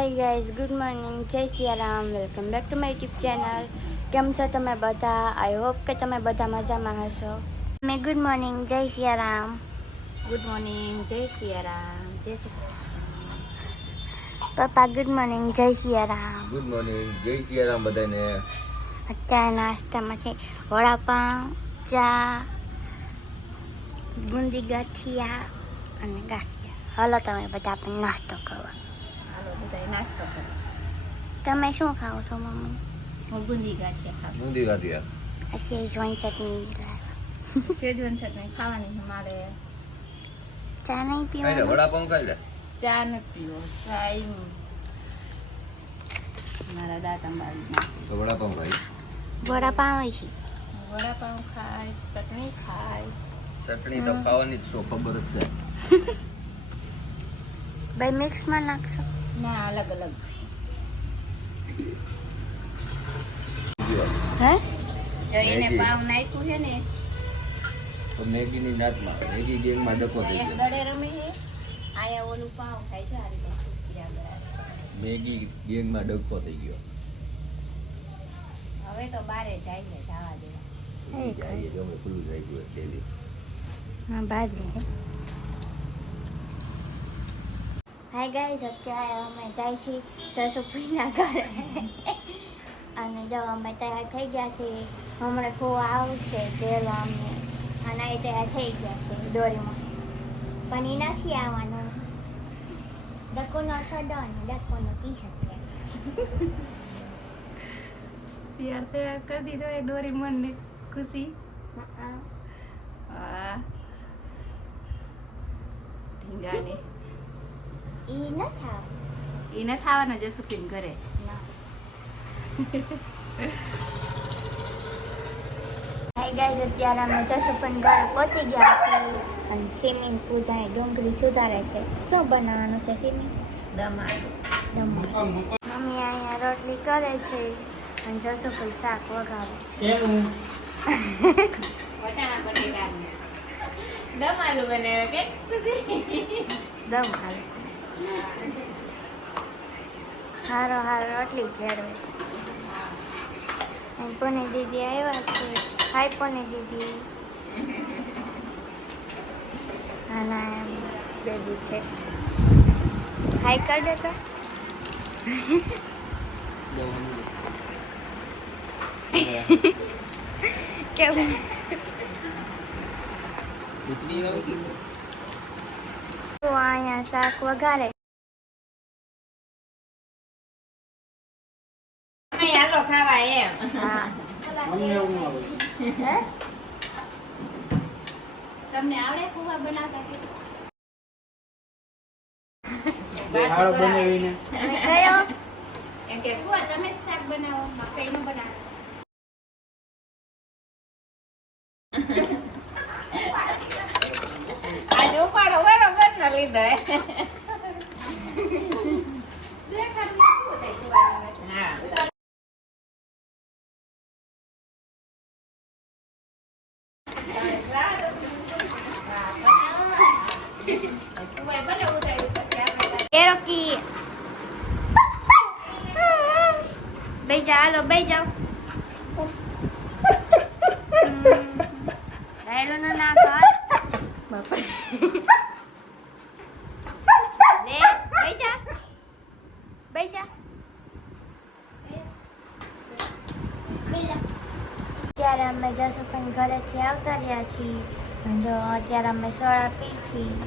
Hi guys good morning Jai Siyaram welcome back to my YouTube channel કેમ છો તમે બધા? આઈ હોપ કે તમે બધા મજામાં હશો. મે good morning Jai Siyaram good morning Jai Siyaram જય શ્રી કૃષ્ણ પપ્પા good morning Jai Siyaram good morning Jai Siyaram બધાને. અત્યારે નાસ્તામાં છે વડાપાઉં ચા બુંદી ગાંઠિયા અને ગાંઠિયા. હલો તમે બધા આપણે નાસ્તો કરવા બધા નાસ્તો કરો. તમે શું ખાઓ છો મમ્મી? હું બુંદી ગાંઠિયા ખાવ બુંદી ગાંઠિયા? શેજવાન ચટણી શેજવાન ચટણી ખાવાની છે મારે. ચા નહીં પીવાની? વડાપાઉં ખાઈ લે? ચા ન પીવો ચા મારા દાદા મારી તો વડાપાઉં ખાઈ વડાપાઉં છે. વડાપાઉં ખાય ચટણી ખાય ચટણી તો ખાવાની જ છો ખબર છે. ભાઈ મિક્સમાં નાખશો? ના અલગ અલગ. હે? જો એને પાવ નાખ્યું છે ને તો મેગીની નાતમાં મેગી ગેંગમાં ડકો થઈ ગયો. ગળે રમે છે. આયા ઓલું પાવ ખાય છે આ રીતે મેગી ગેંગમાં ડકો થઈ ગયો. હવે તો બારે જાય છે જવા જાય ખુલ્લું ગયું હા બાજુ હાય ગાઈઝ અત્યારે અમે જાય છીએ જસુભાઈના ઘરે અને જો અમે તૈયાર થઈ ગયા છીએ હમણાં ફોવા આવશે તેલો અમને અને એ તૈયાર થઈ ગયા છે દોરીમાં. પણ એ નથી આવવાનું. ડકોનો સદો અને ડકોનો ટી શર્ટ તૈયાર તૈયાર કરી દીધો એ દોરી મનને. ખુશી? હા. ઢીંગાને. એ ન આવ એ ન ઘરે. હાય ગાઈઝ અત્યારે અમે જસુપન ઘરે પહોંચી ગયા છીએ અને સિમિન પૂજા ડુંગળી સુધારે છે. શું બનાવવાનું છે સિમિન? દમા દમા મમ્મી અહીંયા રોટલી કરે છે અને જસુભાઈ શાક વઘારે છે. વટાણા બટેકાનું. બનાવે કે? દમ હારો હારો રોટલી ચેડવે છે અને દીદી આવ્યા છે. હાય પોની દીદી. અને બેબી છે. હાય કર દે તો. કેવું? અહીંયા શાક વઘારે. હાલો ખાવા એમ. તમને આવડે કુવા બનાવતા કે? કયો? એમ કે કુવા તમે જ શાક બનાવો. મકાઈ નું બનાવો બરોબર ના લીધો હે હા કુવાય ભલે ઉતાર્યું પછી આપણે કેરો કી બેઈ જા હાલો બેઈ જાઓ ડાયરો નો ના કર બાપરે લે બેઈ જા બેઈ જા અત્યારે અમે જસુપન ઘરેથી આવતા રહ્યા છીએ. જો અત્યારે અમે સોડા પી છીએ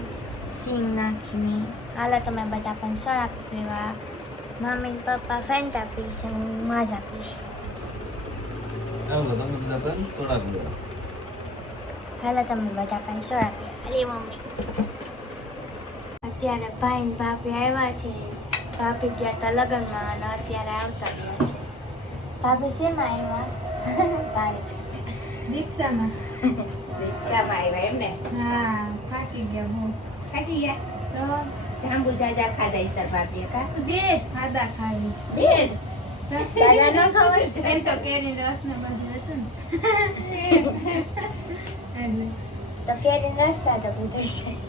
સિંગ નાખીને. હાલો તમે બધા પણ સોડા પીવા મમ્મી પપ્પા ફેન્ટા છે હું માજા પીશ આવો તમે બધા પણ સોડા પીવા હાલો તમે બધા પણ સોડા પીવા અરે મમ્મી. અત્યારે ભાઈ ને ભાભી આવ્યા છે. ભાભી ગયા હતા લગ્નમાં અને અત્યારે આવતા રહ્યા છે. ભાભી શેમાં આવ્યા? રિક્ષામાં. રિક્ષામાં આવ્યા એમ ને? હા થાકી ગયા હું. ખાટી ગયા? તો જાંબુ જાજા ખાધા છે તાર ભાભીએ કા? જે જ ખાધા ન એમ તો કેરી રસ ને બધું હતું ને. તો કેરી રસ્તા તો પીધો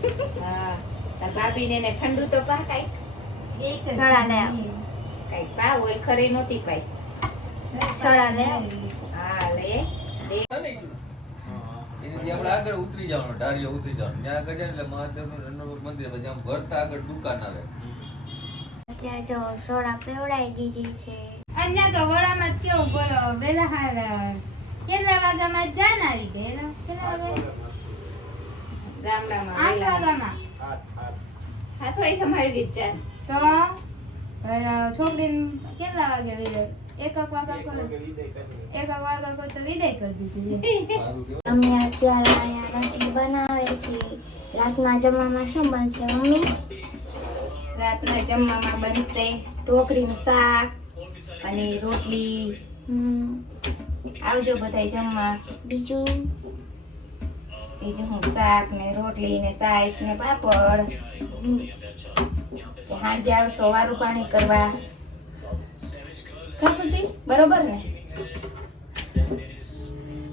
છે હા તાર ભાભીને ને ઠંડુ તો પા કાંઈક? એક સડા લે. કઈ પા ઓલ ખરી નહોતી પાઈ. સળા લે આગળ ઉતરી જવાનું ઢારિયા ઉતરી જવાનું. ત્યાં આગળ જાય એટલે મહાદેવનું રણોર મંદિર પછી આમ ભરતા આગળ દુકાન આવે. અત્યારે જો સોડા પીવડાવી દીધી છે. અહીંયા તો વડામાં કેવું બોલો વેલા હાર કેટલા જાન આવી ગઈ? કેટલા રામ ગામડામાં આઠ વેલા. વાગ્યામાં? હા તો એ તમારી રીત ચાલ તો છોકરીને કેટલા વાગે વિદાય એક એક વાગ્યા કરો એક એક વાગ્યા કરો તો વિદાય કરી દીધી. અમે અત્યારે અહીંયા બનાવે છે. રાતના જમવામાં શું બનશે મમ્મી? રાતના જમવામાં બનશે ઢોકરીનું શાક અને રોટલી. હમ, આવજો બધાય જમવા. બીજું? બીજું હું શાક ને રોટલી ને સાઈસ ને પાપડ. હમ, સાંજે આવશો વારું પાણી કરવા. બરોબર ને?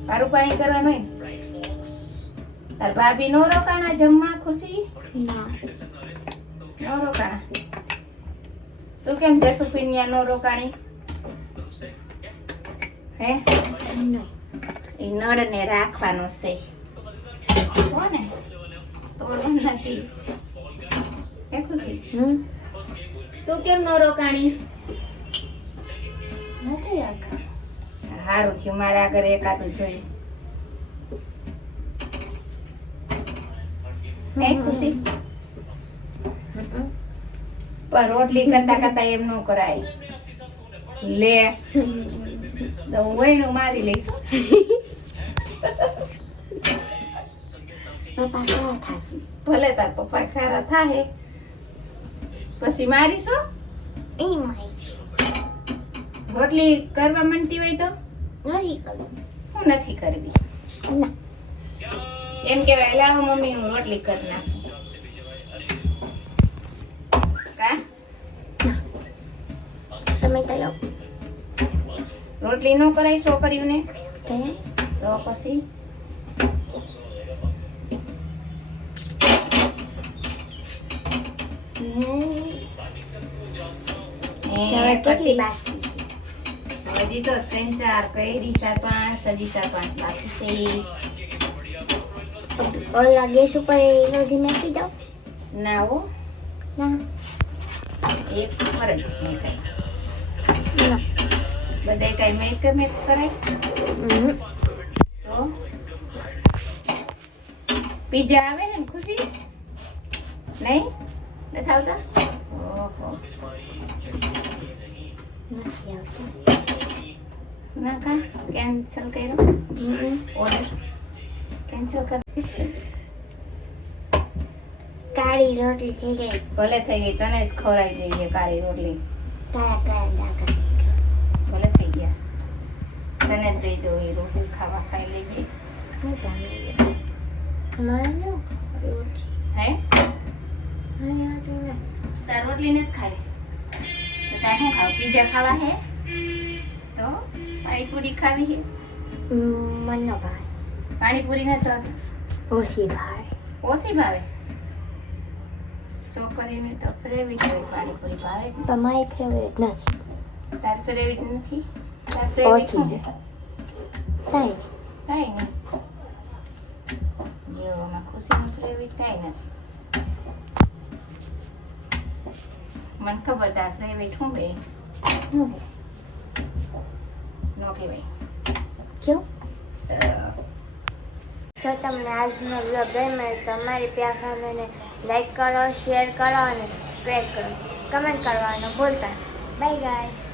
તારું પાણી કરવાનું હોય તાર ભાભી નો રોકાણા જમવા ખુશી? નો. રોકાણા? તું કેમ જસુફિનિયા નો રોકાણી? હે? એ નળ ને રાખવાનો છે. હો ને તોડવાનું નથી. હે ખુશી? હમ, તું કેમ નો રોકાણી? નથી આગળ સારું થયું મારા આગળ એકાદું જોયું. હે ખુશી? પણ રોટલી કરતા કરતા એમ ન કરાય. લે તો હું વહીનું મારી લઈશું. પપ્પા કેવા થશે? ભલે તાર પપ્પા ખારા થાય પછી મારીશું? એ માય રોટલી કરવા માંડતી હોય તો? નથી કરવું. હું નથી કરવી. એમ કેવાય લાવો મમ્મી હું રોટલી કરી નાખું. કા? તમે કયો? રોટલી ન કરાય છોકરીઓને? તો? પછી? કેટલી બાકી? હજી તો ત્રણ ચાર કઈ ચાર પાંચ હજી ચાર પાંચ બાકી ઓલા ગેસ ઉપર રોટી નાખી દો છે ના હો ના એક ફરજ ના બધે કઈ મેક મેક કરાય તો પીઝા આવે છે ને ખુશી નહીં નથી આવતા ઓહો નથી આવતું ના કા કેન્સલ કર્યો ઓર્ડર કેન્સલ કર કાળી રોટલી થઈ ગઈ ભલે થઈ ગઈ તને જ ખવડાવી દઈએ કાળી રોટલી કયા કયા દાખલ ભલે થઈ ગયા તને જ દઈ દઉં એ રોટલી ખાવા ખાઈ લેજે રોટલી નથી ખાવી તાર શું ખાવ પીઝા ખાવા હે તો પાણીપુરી ખાવી છે? મનનો ભાઈ પાણીપુરી નથી તો ઓછી ભાઈ ઓછી ભાવે? છોકરીને તો ફેવરિટ હોય પાણીપુરી ભાવે. પણ મારી ફેવરેટ નથી. તાર ફેવરિટ નથી? તાર ફેવરિટ ઓછી. થાય થાય ને? જીવોમાં ખુશીનું ફેવરિટ કાંઈ નથી. મને ખબર તાર ફેવરિટ શું બે હું નો કહેવાય કેવું જો તમને આજનો બ્લોગ ગમે તો અમારી પ્યાર ફેમિલીને લાઈક કરો શેર કરો અને સબસ્ક્રાઈબ કરો. કમેન્ટ કરવાનું ભૂલતા બાય ગાઈસ